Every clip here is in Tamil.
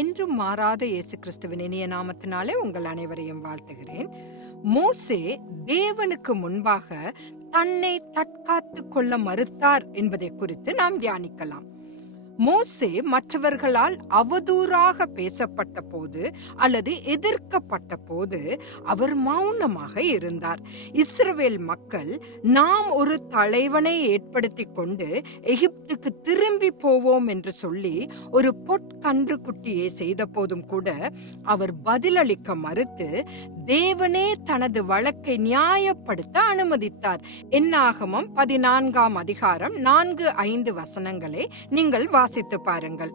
என்றும் மாறாத இயேசு கிறிஸ்துவின் இனிய நாமத்தினாலே உங்கள் அனைவரையும் வாழ்த்துகிறேன். மோசே தேவனுக்கு முன்பாக தன்னை தற்காத்து கொள்ள மறுத்தார் என்பதை குறித்து நாம் தியானிக்கலாம். மோசே மற்றவர்களால் அவதூறாக பேசப்பட்ட போது அல்லது எதிர்க்கப்பட்ட போது அவர் மௌனமாக இருந்தார். இஸ்ரவேல் மக்கள் நாம் ஒரு தலைவனை ஏற்படுத்தி கொண்டு எகிப்துக்கு திரும்பி போவோம் என்று சொல்லி ஒரு பொற்கன்று குட்டியை செய்த போதும் கூட அவர் பதிலளிக்க மறுத்து தேவனே தனது வழக்கை நியாயப்படுத்த அனுமதித்தார். என்னாகமம் பதினான்காம் அதிகாரம் நான்கு ஐந்து வசனங்களை நீங்கள் வாசித்து பாருங்கள்.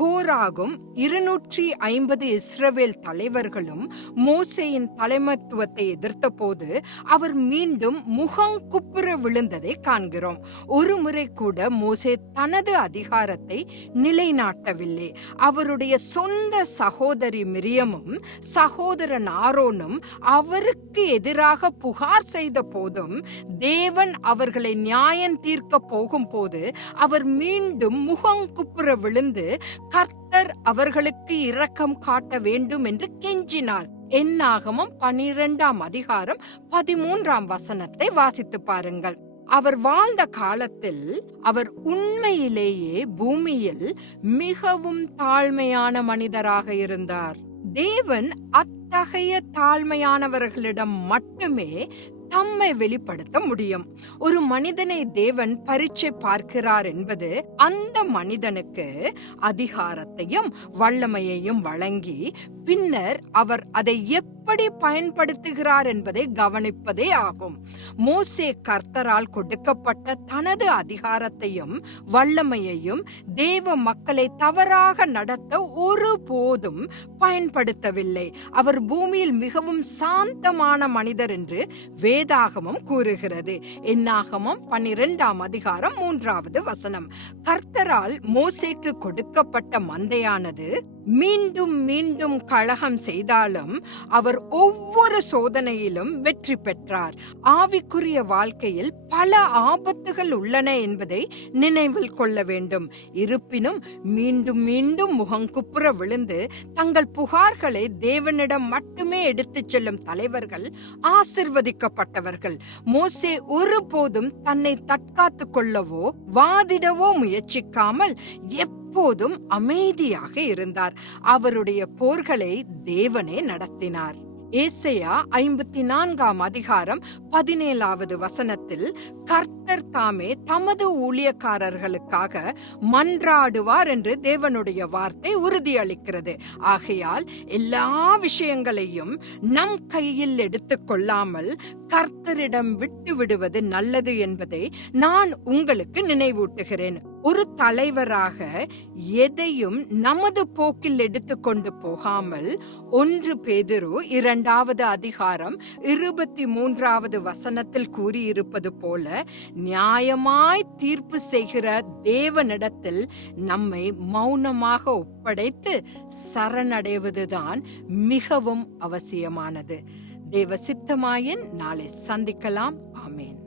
கோராகும் இருநூற்றி ஐம்பது இஸ்ரவேல் தலைவர்களும் மோசேயின் தலைமத்துவத்தை எதிர்த்த போது அவர் மீண்டும் முகம் குப்புற விழுந்ததை காண்கிறோம். ஒரு முறை கூட மோசே தனது அதிகாரத்தை நிலைநாட்டவில்லை. அவருடைய சொந்த சகோதரி மிரியமும் சகோதரன் ஆரோனும் அவருக்கு எதிராக புகார் செய்த போதும் தேவன் அவர்களை நியாயம் தீர்க்க போகும் போது அவர் மீண்டும் முகம் குப்புற விழுந்து கர்த்தர் அவர்களுக்கு இரக்கம் காட்ட வேண்டும் என்று கெஞ்சினார். என்னாகமும் பனிரெண்டாம் அதிகாரம் பதிமூன்றாம் வசனத்தை வாசித்து பாருங்கள். அவர் வாழ்ந்த காலத்தில் அவர் உண்மையிலேயே பூமியில் மிகவும் தாழ்மையான மனிதராக இருந்தார். தேவன் அத்தகைய தாழ்மையானவர்களிடம் மட்டுமே தம்மை வெளிப்படுத்த முடியும். ஒரு மனிதனை தேவன் பரீட்சை பார்க்கிறார் என்பது அந்த மனிதனுக்கு அதிகாரத்தையும் வல்லமையையும் வழங்கி பின்னர் அவர் அதை எப்படி பயன்படுத்துகிறார் என்பதை கவனிப்பதே ஆகும். மோசே கர்த்தரால் கொடுக்கப்பட்ட தனது அதிகாரத்தையும் வல்லமையையும் தேவ மக்களை தவறாக நடத்த ஒருபோதும் பயன்படுத்தவில்லை. அவர் பூமியில் மிகவும் சாந்தமான மனிதர் என்று வேதாகமம் கூறுகிறது. என்னாகமம் பன்னிரெண்டாம் அதிகாரம் மூன்றாவது வசனம். கர்த்தரால் மோசேக்கு கொடுக்கப்பட்ட மந்தையானது மீண்டும் மீண்டும் கழகம் செய்தாலும் அவர் ஒவ்வொரு சோதனையிலும் வெற்றி பெற்றார். ஆவிக்குரிய வாழ்க்கையில் பல ஆபத்துகள் உள்ளன என்பதை நினைவில் கொள்ள வேண்டும். இருப்பினும் மீண்டும் மீண்டும் முகங்குப்புற விழுந்து தங்கள் புகார்களை தேவனிடம் மட்டுமே எடுத்துச் செல்லும் தலைவர்கள் ஆசிர்வதிக்கப்பட்டவர்கள். மோசே ஒருபோதும் தன்னை தற்காத்து கொள்ளவோ வாதிடவோ முயற்சிக்காமல் எப்போதும் அமைதியாக இருந்தார். அவருடைய போர்களை தேவனே நடத்தினார். ஏசையா ஐம்பத்தி நான்காம் அதிகாரம் பதினேழாவது வசனத்தில் கர்த்தர் தாமே தமது ஊழியக்காரர்களுக்காக மன்றாடுவார் என்று தேவனுடைய வார்த்தை உறுதியளிக்கிறது. ஆகையால் எல்லா விஷயங்களையும் நம் கையில் எடுத்துக்கொள்ளாமல் கர்த்தரிடம் விட்டு விடுவது நல்லது என்பதை நான் உங்களுக்கு நினைவூட்டுகிறேன். ஒரு தலைவராக எதையும் நமது போக்கில் எடுத்துக்கொண்டு போகாமல் ஒன்று பேதரு இரண்டாவது அதிகாரம் இருபத்தி மூன்றாவது வசனத்தில் கூறியிருப்பது போல நியாயமாய் தீர்ப்பு செய்கிற தேவனிடத்தில் நம்மை மௌனமாக ஒப்படைத்து சரணடைவதுதான் மிகவும் அவசியமானது. தேவ சித்தமாயின் நாளை சந்திக்கலாம். ஆமேன்.